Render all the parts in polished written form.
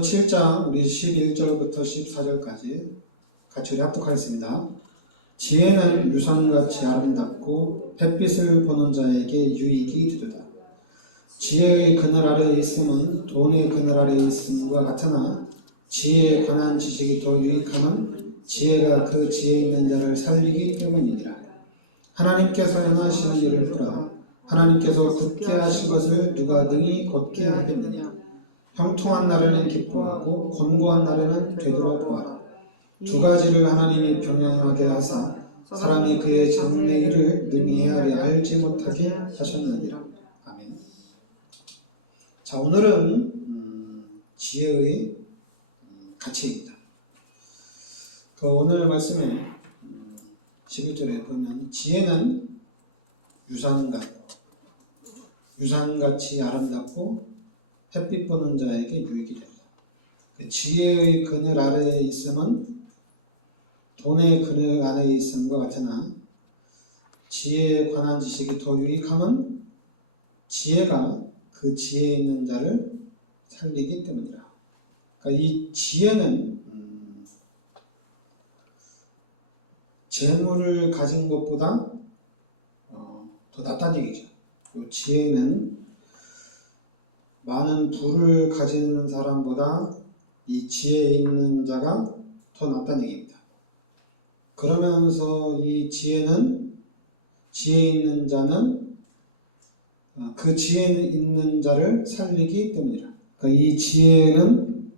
7장 우리 11절부터 14절까지 같이 우리 합독하겠습니다. 지혜는 유산같이 아름답고 햇빛을 보는 자에게 유익이 되도다. 지혜의 그늘 아래에 있음은 돈의 그늘 아래에 있음과 같으나 지혜에 관한 지식이 더 유익함은 지혜가 그 지혜 있는 자를 살리기 때문이니라. 하나님께서 행하시는 일을 보라. 하나님께서 굳게 하신 것을 누가 능히 곧게 하겠느냐. 형통한 날에는 기뻐하고 곤고한 날에는 되돌아보아라. 두 가지를 하나님이 병행하게 하사 사람이 그의 장래 일을 능히 헤아려 알지 못하게 하셨느니라. 아멘. 자, 오늘은 지혜의 가치입니다. 오늘 말씀에 11절에 보면 지혜는 유산같이 아름답고 햇빛 보는 자에게 유익이 된다. 지혜의 그늘 아래에 있음은 돈의 그늘 안에 있음과 같으나 지혜에 관한 지식이 더 유익함은 지혜가 그 지혜 있는 자를 살리기 때문이라. 그러니까 이 지혜는 재물을 가진 것보다 더 낫다는 얘기죠. 이 지혜는 많은 부를 가진 사람보다 이 지혜 있는 자가 더 낫다는 얘기입니다. 그러면서 이 지혜는 지혜 있는 자는 그 지혜 있는 자를 살리기 때문이라. 그러니까 이 지혜는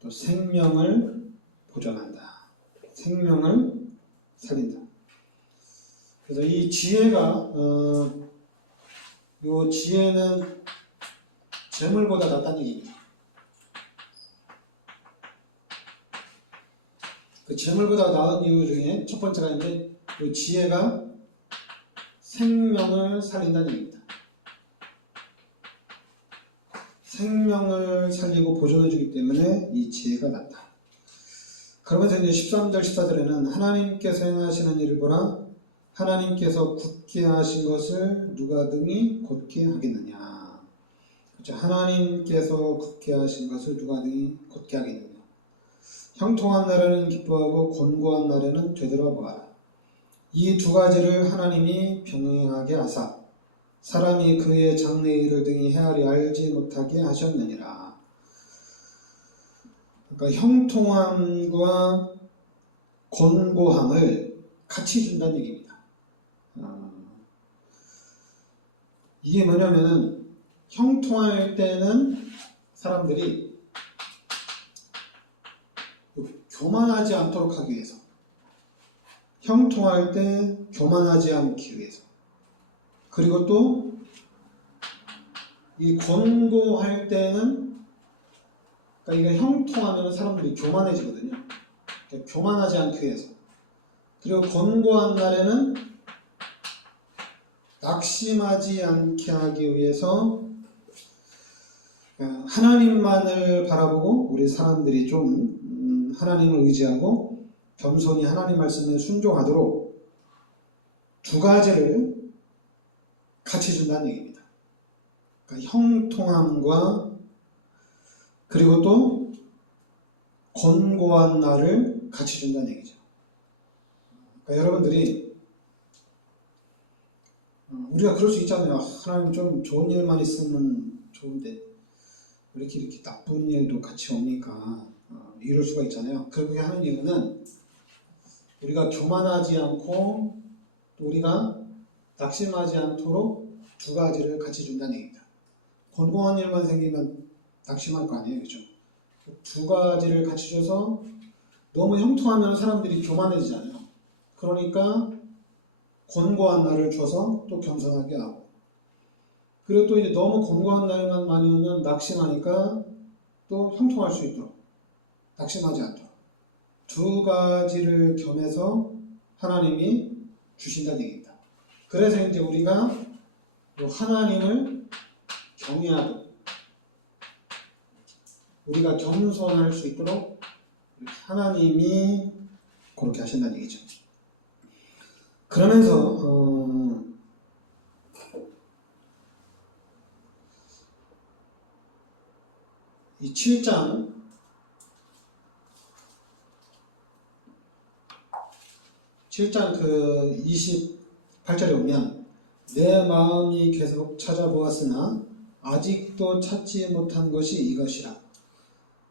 또 생명을 보존한다. 생명을 살린다. 그래서 이 지혜가 이 지혜는 재물보다 낫다는 얘기입니다. 그 재물보다 나은 이유 중에 첫 번째가 이제 그 지혜가 생명을 살린다는 얘기입니다. 생명을 살리고 보존해주기 때문에 이 지혜가 낫다. 그러면서 이제 13절, 14절에는 하나님께서 행하시는 일을 보라. 하나님께서 굳게 하신 것을 누가 능히 곧게 하겠느냐. 그렇죠? 하나님께서 굳게 하신 것을 누가 능히 곧게 하겠느냐. 형통한 날에는 기뻐하고 곤고한 날에는 되돌아보아라. 이 두 가지를 하나님이 병행하게 하사 사람이 그의 장래 일을 등이 헤아려 알지 못하게 하셨느니라. 그러니까 형통함과 곤고함을 같이 준다는 얘기입니다. 이게 뭐냐면은 형통할 때는 사람들이 교만하지 않도록 하기 위해서, 형통할 때 교만하지 않기 위해서, 그리고 또 이 곤고할 때는, 그러니까 이게 형통하면 사람들이 교만해지거든요. 그러니까 교만하지 않기 위해서. 그리고 곤고한 날에는 낙심하지 않게 하기 위해서 하나님만을 바라보고 우리 사람들이 좀 하나님을 의지하고 겸손히 하나님 말씀에 순종하도록 두 가지를 같이 준다는 얘기입니다. 그러니까 형통함과 그리고 또 곤고한 날을 같이 준다는 얘기죠. 그러니까 여러분들이 우리가 그럴 수 있잖아요. 하나님 좀 좋은 일만 있으면 좋은데 왜 이렇게 나쁜 일도 같이 오니까 이럴 수가 있잖아요. 그렇게 하는 이유는 우리가 교만하지 않고 또 우리가 낙심하지 않도록 두 가지를 같이 준다는 얘기입니다. 곤고한 일만 생기면 낙심할 거 아니에요. 그렇죠? 두 가지를 같이 줘서 너무 형통하면 사람들이 교만해지잖아요. 그러니까 곤고한 날을 줘서 또 겸손하게 하고, 그리고 또 이제 너무 곤고한 날만 많이 오면 낙심하니까 또 형통할 수 있도록, 낙심하지 않도록 두 가지를 겸해서 하나님이 주신다는 얘기입니다. 그래서 이제 우리가 하나님을 경외하고 우리가 겸손할 수 있도록 하나님이 그렇게 하신다는 얘기죠. 그러면서 이 7장 7장 그 28절에 보면 내 마음이 계속 찾아보았으나 아직도 찾지 못한 것이 이것이라.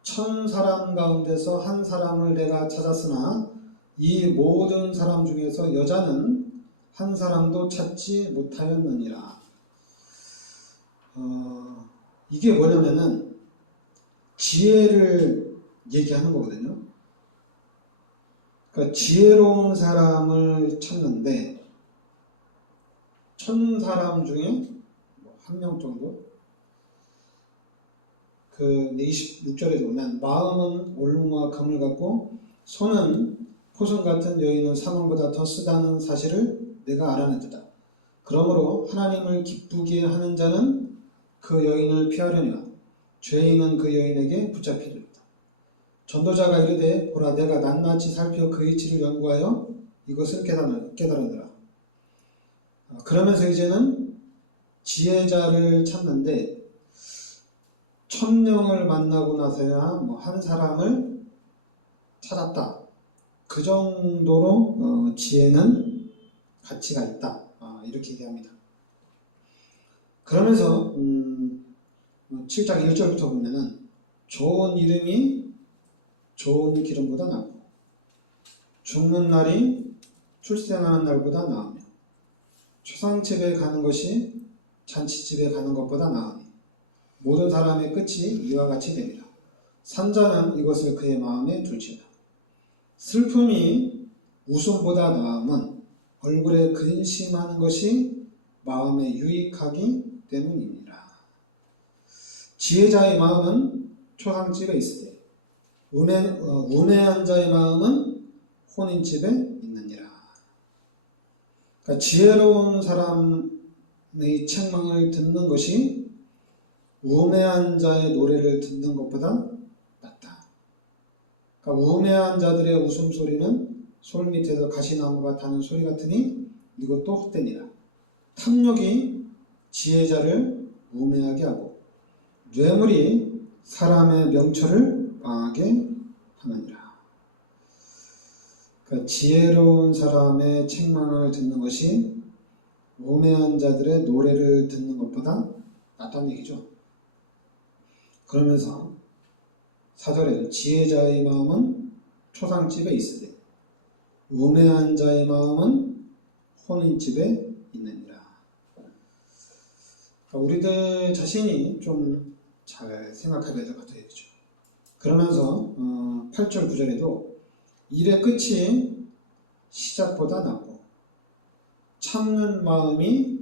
1000사람 가운데서 한 사람을 내가 찾았으나 이 모든 사람 중에서 여자는 한 사람도 찾지 못하였느니라. 이게 뭐냐면은 지혜를 얘기하는 거거든요. 그러니까 지혜로운 사람을 찾는데 1000사람 중에 한 명 정도. 그 26절에 보면 마음은 올무와 금을 갖고 손은 포성 같은 여인은 사망보다 더 쓰다는 사실을 내가 알아냈다. 그러므로 하나님을 기쁘게 하는 자는 그 여인을 피하려니와 죄인은 그 여인에게 붙잡히리로다. 전도자가 이르되 보라 내가 낱낱이 살펴 그 이치를 연구하여 이것을 깨달으느라. 그러면서 이제는 지혜자를 찾는데 1000명을 만나고 나서야 한 사람을 찾았다. 그 정도로 지혜는 가치가 있다. 이렇게 얘기합니다. 그러면서 7장 1절부터 보면은 좋은 이름이 좋은 기름보다 낫고 죽는 날이 출생하는 날보다 나으며 초상집에 가는 것이 잔치집에 가는 것보다 나으니 모든 사람의 끝이 이와 같이 됩니다. 산자는 이것을 그의 마음에 둘지어다. 슬픔이 웃음보다 나음은 얼굴에 근심하는 것이 마음에 유익하기 때문입니다. 지혜자의 마음은 초상집에 있으되 우매한 자의 마음은 혼인집에 있느니라. 그러니까 지혜로운 사람의 책망을 듣는 것이 우매한 자의 노래를 듣는 것보다 낫다. 그러니까 우매한 자들의 웃음소리는 솔 밑에서 가시나무가 타는 소리 같으니 이것도 헛되니라. 탐욕이 지혜자를 우매하게 하고 뇌물이 사람의 명철을 망하게 하느니라. 그러니까 지혜로운 사람의 책망을 듣는 것이 우매한 자들의 노래를 듣는 것보다 낫다는 얘기죠. 그러면서 4절에는 지혜자의 마음은 초상집에 있으되 우매한 자의 마음은 혼인집에 있느니라. 그러니까 우리들 자신이 좀 잘 생각하게 될 것 같아요. 그러면서 8절 9절에도 일의 끝이 시작보다 낫고 참는 마음이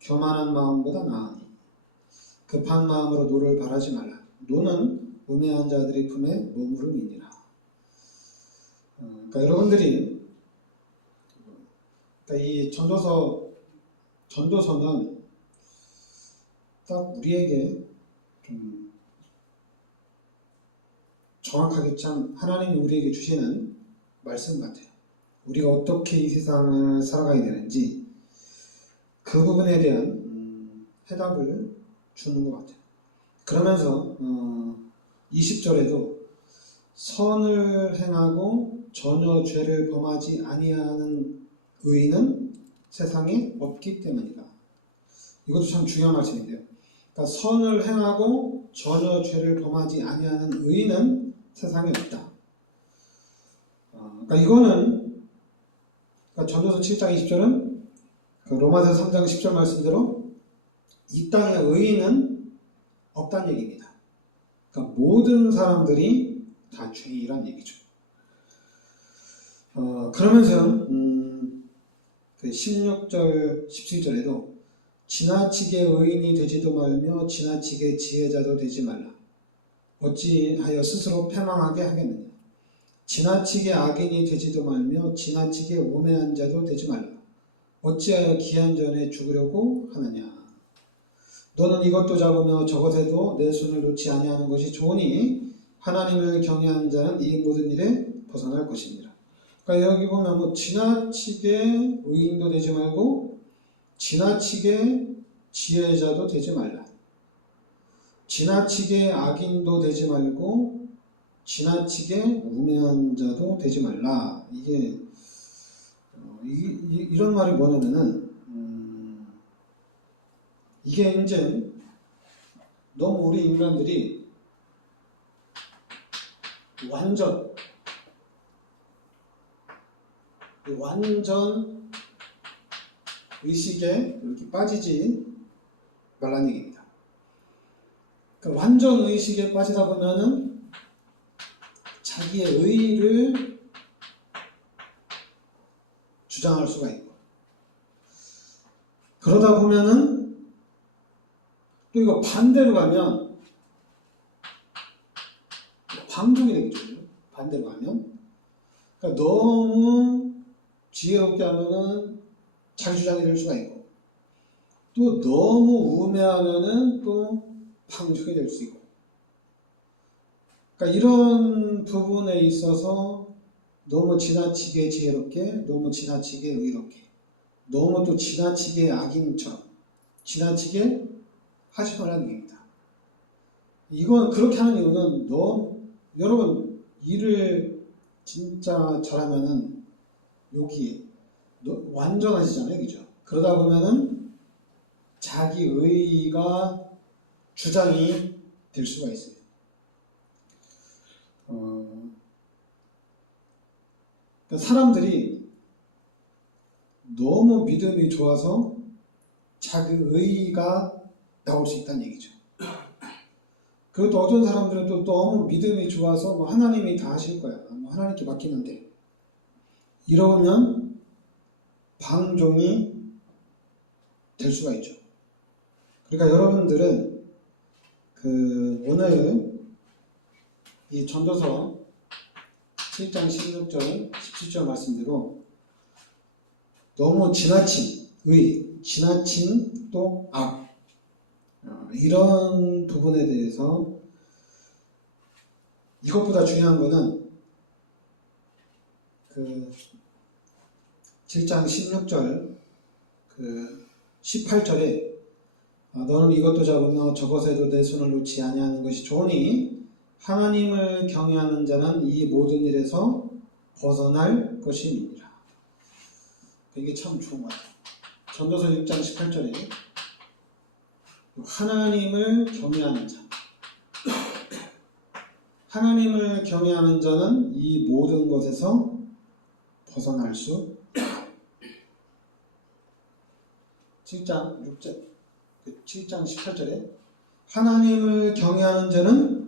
교만한 마음보다 나으니 급한 마음으로 노를 바라지 말라. 노는 우매한 자들의 품에 머무름이니라. 그러니까 여러분들이 이 전도서는 딱 우리에게 좀 정확하게 참 하나님이 우리에게 주시는 말씀 같아요. 우리가 어떻게 이 세상을 살아가야 되는지 그 부분에 대한 해답을 주는 것 같아요. 그러면서 20절에도 선을 행하고 전혀 죄를 범하지 아니하는 의인은 세상에 없기 때문이다. 이것도 참 중요한 말씀인데요. 그러니까 선을 행하고 전혀 죄를 범하지 아니하는 의인은 세상에 없다. 그러니까 이거는 전도서 7장 20절은 로마서 3장 10절 말씀대로 이 땅에 의인은 없다는 얘기입니다. 그러니까 모든 사람들이 다 죄인이란 얘기죠. 그러면서 16절 17절에도 지나치게 의인이 되지도 말며 지나치게 지혜자도 되지 말라. 어찌하여 스스로 패망하게 하겠느냐. 지나치게 악인이 되지도 말며 지나치게 우매한 자도 되지 말라. 어찌하여 기한 전에 죽으려고 하느냐. 너는 이것도 잡으며 저것에도 내 손을 놓지 아니하는 것이 좋으니 하나님을 경외하는 자는 이 모든 일에 벗어날 것입니다. 그러니까 여기 보면 지나치게 의인도 되지 말고 지나치게 지혜자도 되지 말라. 지나치게 악인도 되지 말고 지나치게 우매한 자도 되지 말라. 이게 이런 말이 뭐냐면은 이게 이제 너무 우리 인간들이 완전 의식에 이렇게 빠지지 말라는 얘기입니다. 그러니까 완전 의식에 빠지다 보면은 자기의 의의를 주장할 수가 있고, 그러다 보면은 또 이거 반대로 가면 방종이 되겠죠. 반대로 가면. 그러니까 너무 지혜롭게 하면은 자기 주장이 될 수가 있고, 또 너무 우매하면은 또 방종이 될 수 있고. 그러니까 이런 부분에 있어서 너무 지나치게 지혜롭게, 너무 지나치게 의롭게, 너무 또 지나치게 악인처럼 지나치게 하지 말라는 얘기입니다. 이건 그렇게 하는 이유는 여러분 일을 진짜 잘하면은 여기에 완전하시잖아요, 그죠? 그러다 보면은 자기 의의가 주장이 될 수가 있어요. 사람들이 너무 믿음이 좋아서 자기 의의가 나올 수 있다는 얘기죠. 그리고 또 어떤 사람들은 또 너무 믿음이 좋아서 뭐 하나님이 다 하실 거야, 뭐 하나님께 맡기는데, 이러면 방종이 될 수가 있죠. 그러니까 여러분들은 오늘 이 전도서 7장 16절 17절 말씀대로 너무 지나친 지나친 또 악, 이런 부분에 대해서 이것보다 중요한 거는 7장 16절 18절에 너는 이것도 잡으며 저것에도 내 손을 놓지 아니하는 것이 좋으니 하나님을 경외하는 자는 이 모든 일에서 벗어날 것임이니라. 이게 참 좋은 것 같아요. 전도서 6장 18절에 하나님을 경외하는 자, 하나님을 경외하는 자는 이 모든 것에서 벗어날 수 있다. 7장 18절에 하나님을 경외하는 자는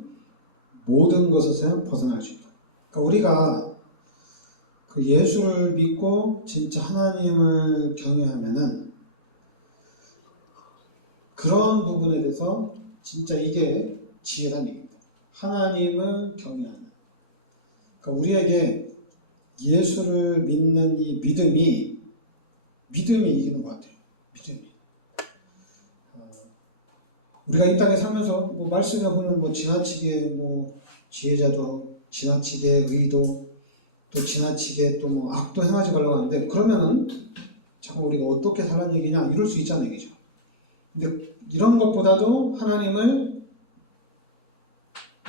모든 것에서 벗어날 수 있다. 그러니까 우리가 예수를 믿고 진짜 하나님을 경외하면은 그런 부분에 대해서 진짜 이게 지혜라는 얘기입니다. 하나님을 경외하는. 그러니까 우리에게 예수를 믿는 이 믿음이 이기는 것 같아요. 믿음이. 우리가 이 땅에 살면서 뭐 말씀에 보면 뭐 지나치게 뭐 지혜자도 지나치게 의도 또 지나치게 또 뭐 악도 행하지 말라고 하는데, 그러면은 자꾸 우리가 어떻게 살라는 얘기냐 이럴 수 있잖아요, 얘기죠. 근데 이런 것보다도 하나님을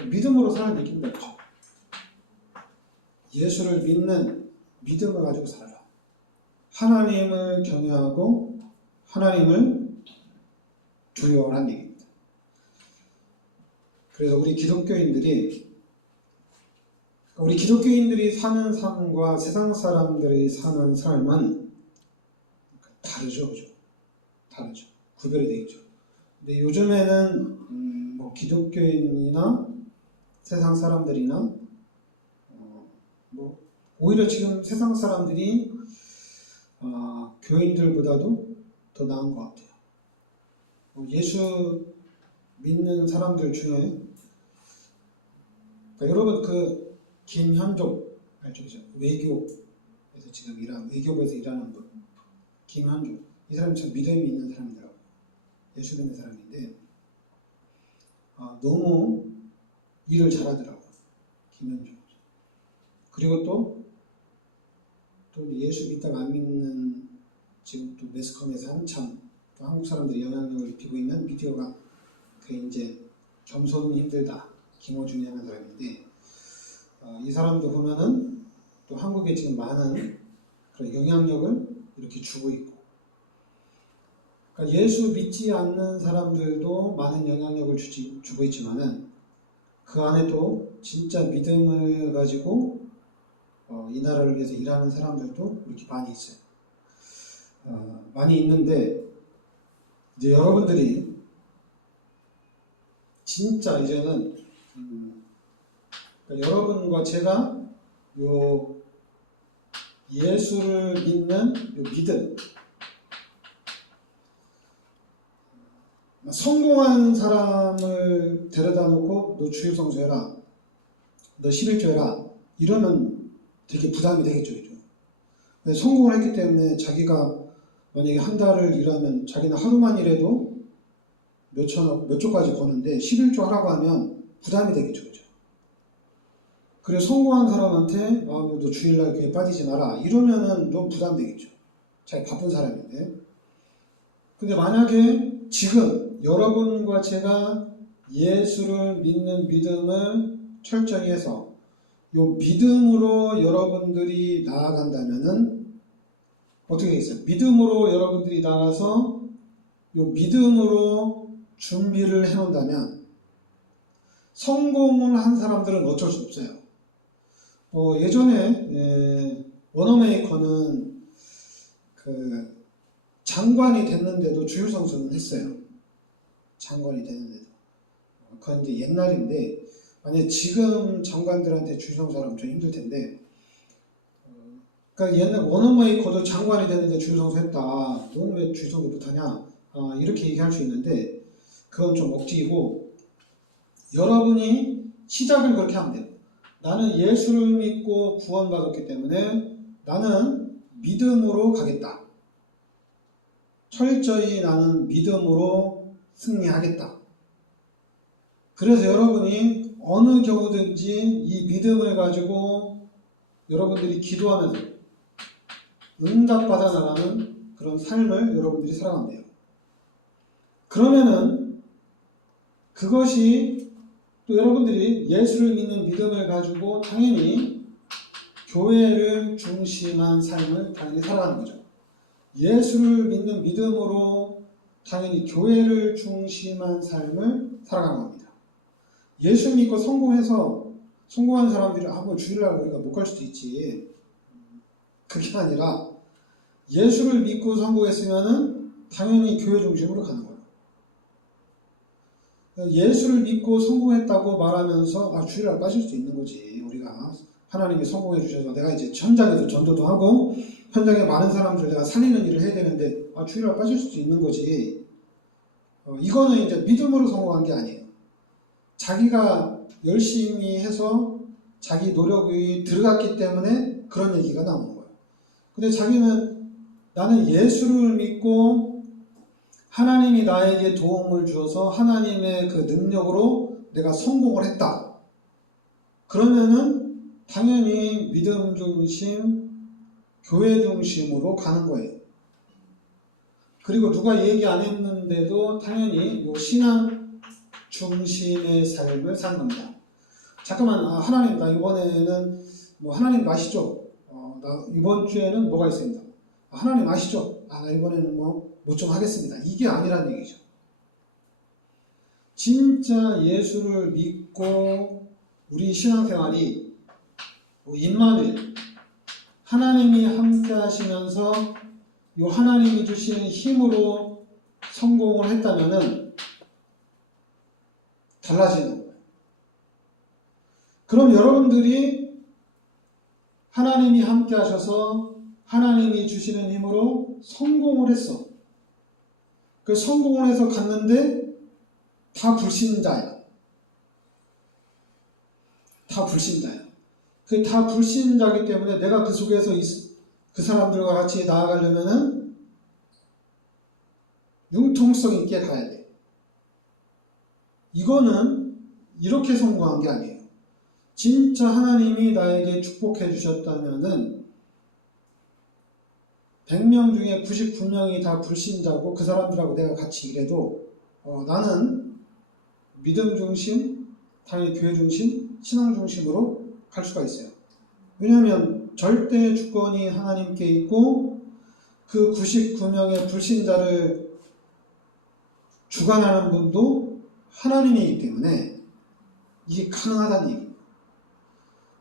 믿음으로 살아야 되겠다, 그렇죠? 예수를 믿는 믿음을 가지고 살아라. 하나님을 경외하고 하나님을 두려워하는 얘기입니다. 그래서 우리 기독교인들이 사는 삶과 세상 사람들이 사는 삶은 다르죠, 그죠? 다르죠. 구별이 되어 있죠. 근데 요즘에는 뭐 기독교인이나 세상 사람들이나 뭐 오히려 지금 세상 사람들이 교인들보다도 더 나은 것 같아요. 예수 믿는 사람들 중에 그러니까 여러분 김현종 알죠? 외교에서 지금 외교부에서 일하는 분 김현종, 이 사람이 참 믿음이 있는 사람이더라고요. 예수 믿는 사람인데 너무 일을 잘하더라고요. 김현종. 그리고 또 예수 믿다가 안 믿는 지금 또 매스컴에서 한참 또 한국 사람들이 영향력을 띠고 있는 미디어가 이제 겸손이 힘들다 김호준이라는 사람인데 이 사람도 보면은 또 한국에 지금 많은 그런 영향력을 이렇게 주고 있고, 그러니까 예수 믿지 않는 사람들도 많은 영향력을 주고 있지만은 그 안에도 진짜 믿음을 가지고 이 나라를 위해서 일하는 사람들도 이렇게 많이 있어요. 많이 있는데 이제 여러분들이 진짜 이제는 그러니까 여러분과 제가 요 예수를 믿는 요 믿음, 성공한 사람을 데려다 놓고 너 주일성수 해라, 너 11조 해라 이러면 되게 부담이 되겠죠. 성공을 했기 때문에 자기가 만약에 한 달을 일하면 자기는 하루만 일해도 몇 천억, 몇 조까지 버는데 11조 하라고 하면 부담이 되겠죠. 그죠? 그래서 성공한 사람한테 너 주일날 교회 빠지지 마라 이러면은 너무 부담되겠죠. 자기 바쁜 사람인데. 근데 만약에 지금 여러분과 제가 예수를 믿는 믿음을 철저히 해서 요 믿음으로 여러분들이 나아간다면은 어떻게 되겠어요? 믿음으로 여러분들이 나가서 요 믿음으로 준비를 해놓는다면 성공을 한 사람들은 어쩔 수 없어요. 예전에 워너메이커는 그 장관이 됐는데도 주일성수는 했어요. 장관이 됐는데도. 그건 이제 옛날인데 만약 지금 장관들한테 주일성수하면 좀 힘들 텐데, 그러니까 옛날 워너메이커도 장관이 됐는데 주일성수 했다. 너는 왜 주일성수 못하냐? 이렇게 얘기할 수 있는데 그건 좀 억지이고, 여러분이 시작을 그렇게 하면 돼요. 나는 예수를 믿고 구원받았기 때문에 나는 믿음으로 가겠다. 철저히 나는 믿음으로 승리하겠다. 그래서 여러분이 어느 경우든지 이 믿음을 가지고 여러분들이 기도하면서 응답받아 나가는 그런 삶을 여러분들이 살아가면 돼요. 그러면은 그것이 또 여러분들이 예수를 믿는 믿음을 가지고 당연히 교회를 중심한 삶을 당연히 살아가는 거죠. 예수를 믿는 믿음으로 당연히 교회를 중심한 삶을 살아가는 겁니다. 예수 믿고 성공한 사람들이 뭐 주일날 우리가 못 갈 수도 있지. 그게 아니라 예수를 믿고 성공했으면은 당연히 교회 중심으로 가는 거예요. 예수를 믿고 성공했다고 말하면서 주일날 빠질 수 있는 거지. 우리가 하나님이 성공해 주셔서 내가 이제 현장에서 전도도 하고 현장에 많은 사람들 내가 살리는 일을 해야 되는데 주일날 빠질 수도 있는 거지. 이거는 이제 믿음으로 성공한 게 아니에요. 자기가 열심히 해서 자기 노력이 들어갔기 때문에 그런 얘기가 나오는 거예요. 근데 자기는 나는 예수를 믿고 하나님이 나에게 도움을 주어서 하나님의 그 능력으로 내가 성공을 했다. 그러면은 당연히 믿음 중심, 교회 중심으로 가는 거예요. 그리고 누가 얘기 안 했는데도 당연히 신앙 중심의 삶을 사는 겁니다. 잠깐만, 하나님, 나 이번에는 하나님 아시죠? 나 이번 주에는 뭐가 있습니다. 하나님 아시죠? 나 이번에는 뭐 좀 하겠습니다. 이게 아니란 얘기죠. 진짜 예수를 믿고 우리 신앙생활이 임마누엘, 하나님이 함께 하시면서 이 하나님이 주시는 힘으로 성공을 했다면은 달라지는 거예요. 그럼 여러분들이 하나님이 함께 하셔서 하나님이 주시는 힘으로 성공을 했어. 그 성공을 해서 갔는데 다 불신자야. 다 불신자야. 그 다 불신자이기 때문에 내가 그 속에서 그 사람들과 같이 나아가려면은 융통성 있게 가야 돼. 이거는 이렇게 성공한 게 아니에요. 진짜 하나님이 나에게 축복해 주셨다면은 100명 중에 99명이 다 불신자고 그 사람들하고 내가 같이 일해도 나는 믿음 중심, 당연히 교회 중심, 신앙 중심으로 갈 수가 있어요. 왜냐하면 절대 주권이 하나님께 있고 그 99명의 불신자를 주관하는 분도 하나님이기 때문에 이게 가능하다는 얘기예요.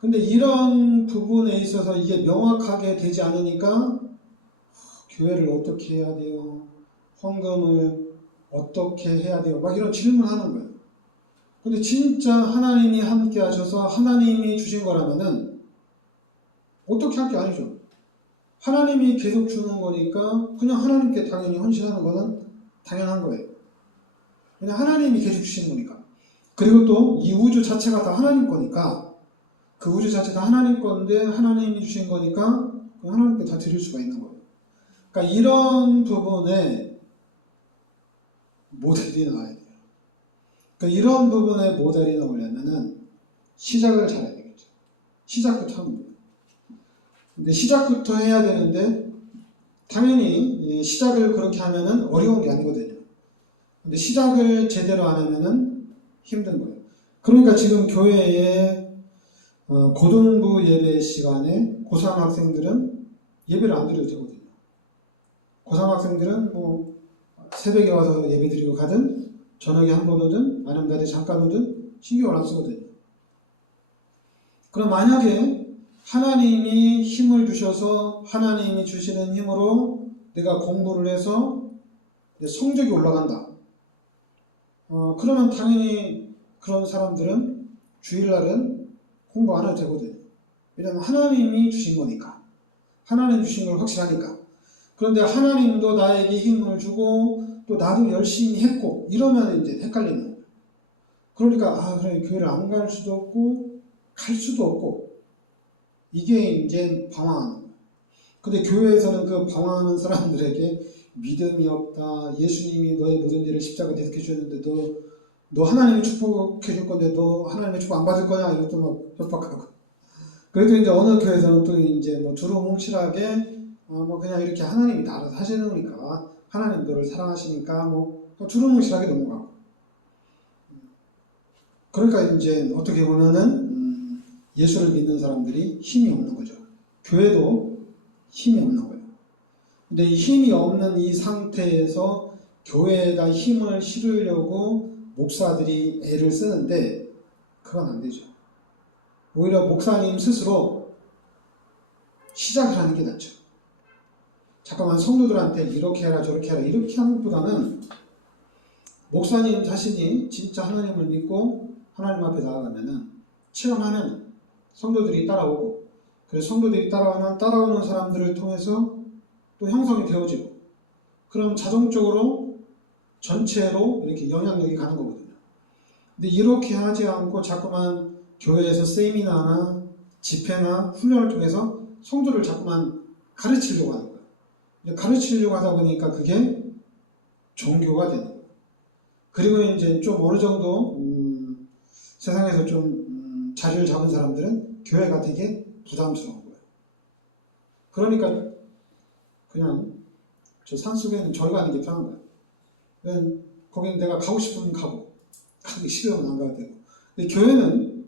근데 이런 부분에 있어서 이게 명확하게 되지 않으니까 교회를 어떻게 해야 돼요? 헌금을 어떻게 해야 돼요? 막 이런 질문하는 거예요. 근데 진짜 하나님이 함께 하셔서 하나님이 주신 거라면은 어떻게 할 게 아니죠. 하나님이 계속 주는 거니까 그냥 하나님께 당연히 헌신하는 거는 당연한 거예요. 그냥 하나님이 계속 주시는 거니까. 그리고 또 이 우주 자체가 다 하나님 거니까 그 우주 자체가 하나님 건데 하나님이 주신 거니까 하나님께 다 드릴 수가 있는 거예요. 그러니까 이런 부분에 모델이 나와야 돼요. 그러니까 이런 부분에 모델이 나오려면은 시작을 잘해야 되겠죠. 시작부터 하는 거예요. 근데 시작부터 해야 되는데 당연히 시작을 그렇게 하면은 어려운 게 아니거든요. 근데 시작을 제대로 안 하면은 힘든 거예요. 그러니까 지금 교회에 고등부 예배 시간에 고3 학생들은 예배를 안 드려도 되거든요. 고3 학생들은 뭐 새벽에 와서 예배 드리고 가든 저녁에 한 번 오든 아니면 날에 잠깐 오든 신경을 안 쓰거든요. 그럼 만약에 하나님이 힘을 주셔서 하나님이 주시는 힘으로 내가 공부를 해서 성적이 올라간다. 그러면 당연히 그런 사람들은 주일날은 공부 안 해도 되거든요. 왜냐하면 하나님이 주신 거니까. 하나님 주신 걸 확실하니까. 그런데 하나님도 나에게 힘을 주고 또 나도 열심히 했고 이러면 이제 헷갈리는 거예요. 그러니까 그래 교회를 안 갈 수도 없고 갈 수도 없고 이게 이제 방황하는 거예요. 근데 교회에서는 그 방황하는 사람들에게 믿음이 없다. 예수님이 너의 모든 일을 십자가에 대속해 주셨는데 너 하나님이 축복해 줄 건데 너 하나님의 축복 안 받을 거냐 이것도 막 협박하고. 그래도 이제 어느 교회에서는 또 이제 뭐 두루뭉실하게 뭐 그냥 이렇게 하나님이 다 알아서 하시는 거니까 하나님 너를 사랑하시니까 뭐 두루뭉실하게 넘어가고. 그러니까 이제 어떻게 보면은 예수를 믿는 사람들이 힘이 없는 거죠. 교회도 힘이 없는 거예요. 근데 이 힘이 없는 이 상태에서 교회에다 힘을 실으려고 목사들이 애를 쓰는데 그건 안 되죠. 오히려 목사님 스스로 시작을 하는 게 낫죠. 잠깐만 성도들한테 이렇게 해라 저렇게 해라 이렇게 하는 것보다는 목사님 자신이 진짜 하나님을 믿고 하나님 앞에 나아가면은 체험하면 성도들이 따라오고 그래서 성도들이 따라오면 따라오는 사람들을 통해서 또 형성이 되어지고 그럼 자동적으로 전체로 이렇게 영향력이 가는 거거든요. 근데 이렇게 하지 않고 자꾸만 교회에서 세미나나 집회나 훈련을 통해서 성도를 자꾸만 가르치려고 하는 거예요. 가르치려고 하다 보니까 그게 종교가 되는 거예요. 그리고 이제 좀 어느 정도 세상에서 좀 자리를 잡은 사람들은 교회가 되게 부담스러운 거예요. 그러니까 그냥 저 산속에는 절 가는 게 편한 거예요. 거기는 내가 가고 싶으면 가고 가기 싫으면 안 가도 되고. 근데 교회는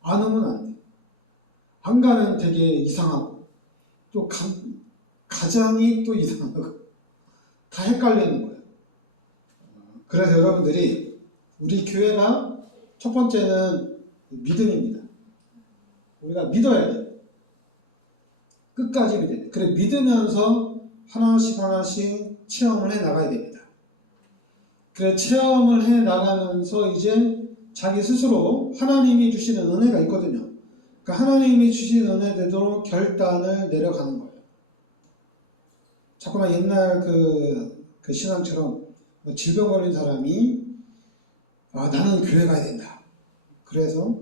안 오면 안 돼. 안 가면 되게 이상하고 또 가장이 또 이상하고 다 헷갈리는 거예요. 그래서 여러분들이 우리 교회가 첫 번째는 믿음입니다. 우리가 믿어야 돼요. 끝까지 믿어야 돼요. 그래 믿으면서 하나씩 하나씩 체험을 해 나가야 됩니다. 그래 체험을 해 나가면서 이제 자기 스스로 하나님이 주시는 은혜가 있거든요. 그러니까 하나님이 주신 은혜대로 결단을 내려가는 거예요. 자꾸만 옛날 그 신앙처럼 뭐 질병 걸린 사람이 나는 교회 가야 된다. 그래서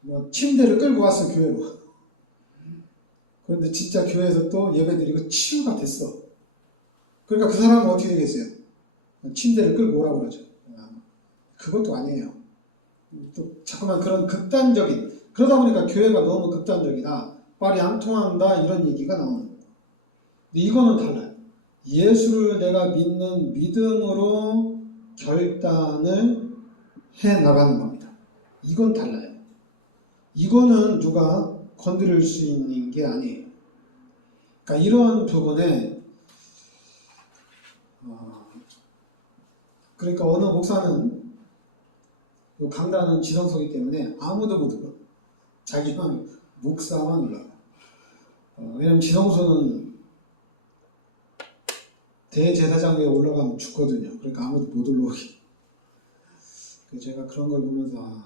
뭐 침대를 끌고 왔어 교회로. 그런데 진짜 교회에서 또 예배드리고 치유가 됐어. 그러니까 그 사람은 어떻게 되겠어요? 침대를 끌고 오라고 그러죠. 그것도 아니에요. 또 자꾸만 그런 극단적인 그러다 보니까 교회가 너무 극단적이다. 말이 안 통한다 이런 얘기가 나오는 거예요. 근데 이거는 달라요. 예수를 내가 믿는 믿음으로 결단을 해 나가는 겁니다. 이건 달라요. 이거는 누가 건드릴 수 있는 게 아니에요. 그러니까 이런 부분에 그러니까 어느 목사는 이 강단은 지성소이기 때문에 아무도 못 들어. 자기만 목사만 올라가. 왜냐면 지성소는 대제사장에 올라가면 죽거든요. 그러니까 아무도 못 올라오게. 제가 그런 걸 보면서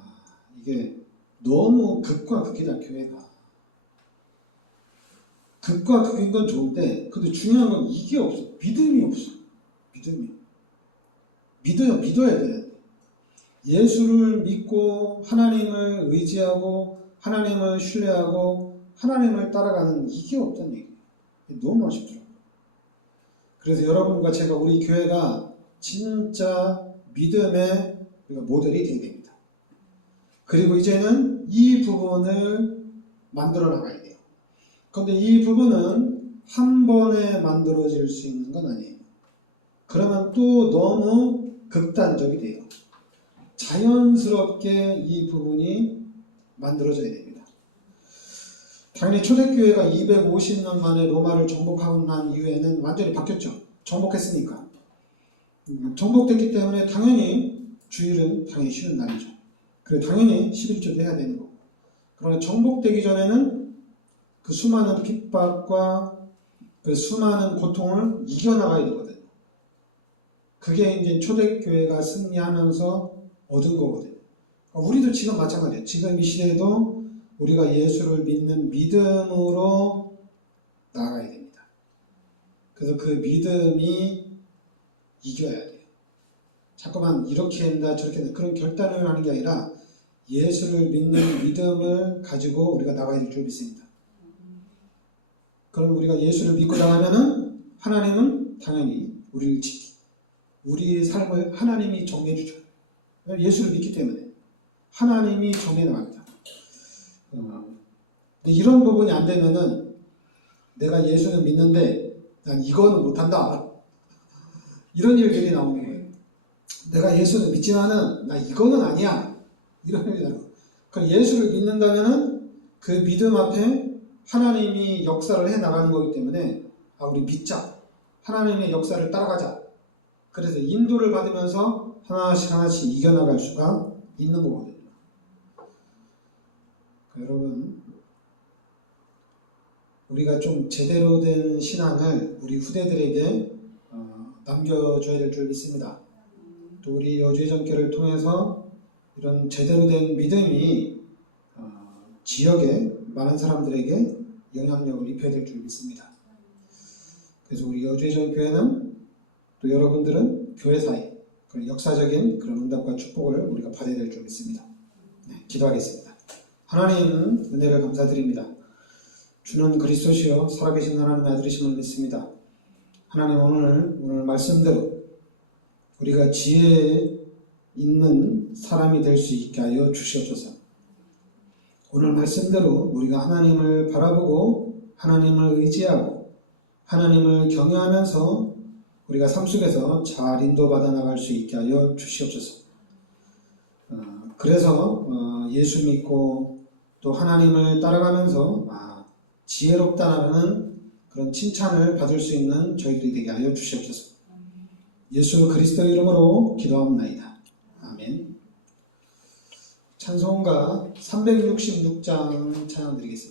이게 너무 극과 극이다 교회가. 극과 극인 건 좋은데 근데 중요한 건 이게 없어. 믿음이 없어. 믿어야 돼. 예수를 믿고 하나님을 의지하고 하나님을 신뢰하고 하나님을 따라가는 이게 없다는 얘기예요. 너무 아쉽더라고요. 그래서 여러분과 제가 우리 교회가 진짜 믿음의 모델이 되어야 됩니다. 그리고 이제는 이 부분을 만들어 나가야 돼요. 그런데 이 부분은 한 번에 만들어질 수 있는 건 아니에요. 그러면 또 너무 극단적이 돼요. 자연스럽게 이 부분이 만들어져야 됩니다. 당연히 초대교회가 250년 만에 로마를 정복하고 난 이후에는 완전히 바뀌었죠. 정복했으니까. 정복됐기 때문에 당연히 주일은 당연히 쉬는 날이죠. 그래서 당연히 11조도 해야 되는 거고. 그러나 정복되기 전에는 그 수많은 핍박과 그 수많은 고통을 이겨나가야 되거든요. 그게 이제 초대교회가 승리하면서 얻은 거거든요. 우리도 지금 마찬가지예요. 지금 이 시대에도 우리가 예수를 믿는 믿음으로 나아가야 됩니다. 그래서 그 믿음이 이겨야 돼요. 자꾸만 이렇게 한다 저렇게 한다 그런 결단을 하는 게 아니라 예수를 믿는 믿음을 가지고 우리가 나가야 될 줄 믿습니다. 그럼 우리가 예수를 믿고 나가면은 하나님은 당연히 우리를 지키고 우리 삶을 하나님이 정해 주죠. 예수를 믿기 때문에 하나님이 정해 나갑니다. 이런 부분이 안 되면은 내가 예수는 믿는데 난 이거는 못한다. 이런 일들이 나오는 거예요. 내가 예수는 믿지만은 나 이거는 아니야. 이런 일이 나와요. 그럼 예수를 믿는다면은 그 믿음 앞에 하나님이 역사를 해 나가는 거기 때문에 우리 믿자. 하나님의 역사를 따라가자. 그래서 인도를 받으면서 하나씩 이겨나갈 수가 있는 거거든요. 여러분, 우리가 좀 제대로 된 신앙을 우리 후대들에게 남겨줘야 될 줄 믿습니다. 또 우리 여주의전교를 통해서 이런 제대로 된 믿음이 지역에 많은 사람들에게 영향력을 입혀야 될 줄 믿습니다. 그래서 우리 여주의전교회는 또 여러분들은 교회 사이 그런 역사적인 그런 응답과 축복을 우리가 받아야 될 줄 믿습니다. 네, 기도하겠습니다. 하나님 은혜를 감사드립니다. 주는 그리스도시요 살아계신 하나님의 아들이심을 믿습니다. 하나님 오늘 말씀대로 우리가 지혜 있는 사람이 될 수 있게 하여 주시옵소서. 오늘 말씀대로 우리가 하나님을 바라보고 하나님을 의지하고 하나님을 경외하면서 우리가 삶 속에서 잘 인도받아 나갈 수 있게 하여 주시옵소서. 그래서 예수 믿고 또 하나님을 따라가면서 지혜롭다라는 그런 칭찬을 받을 수 있는 저희들이 되게 하여 주시옵소서. 예수 그리스도 이름으로 기도합니다. 아멘. 찬송가 366장 찬양 드리겠습니다.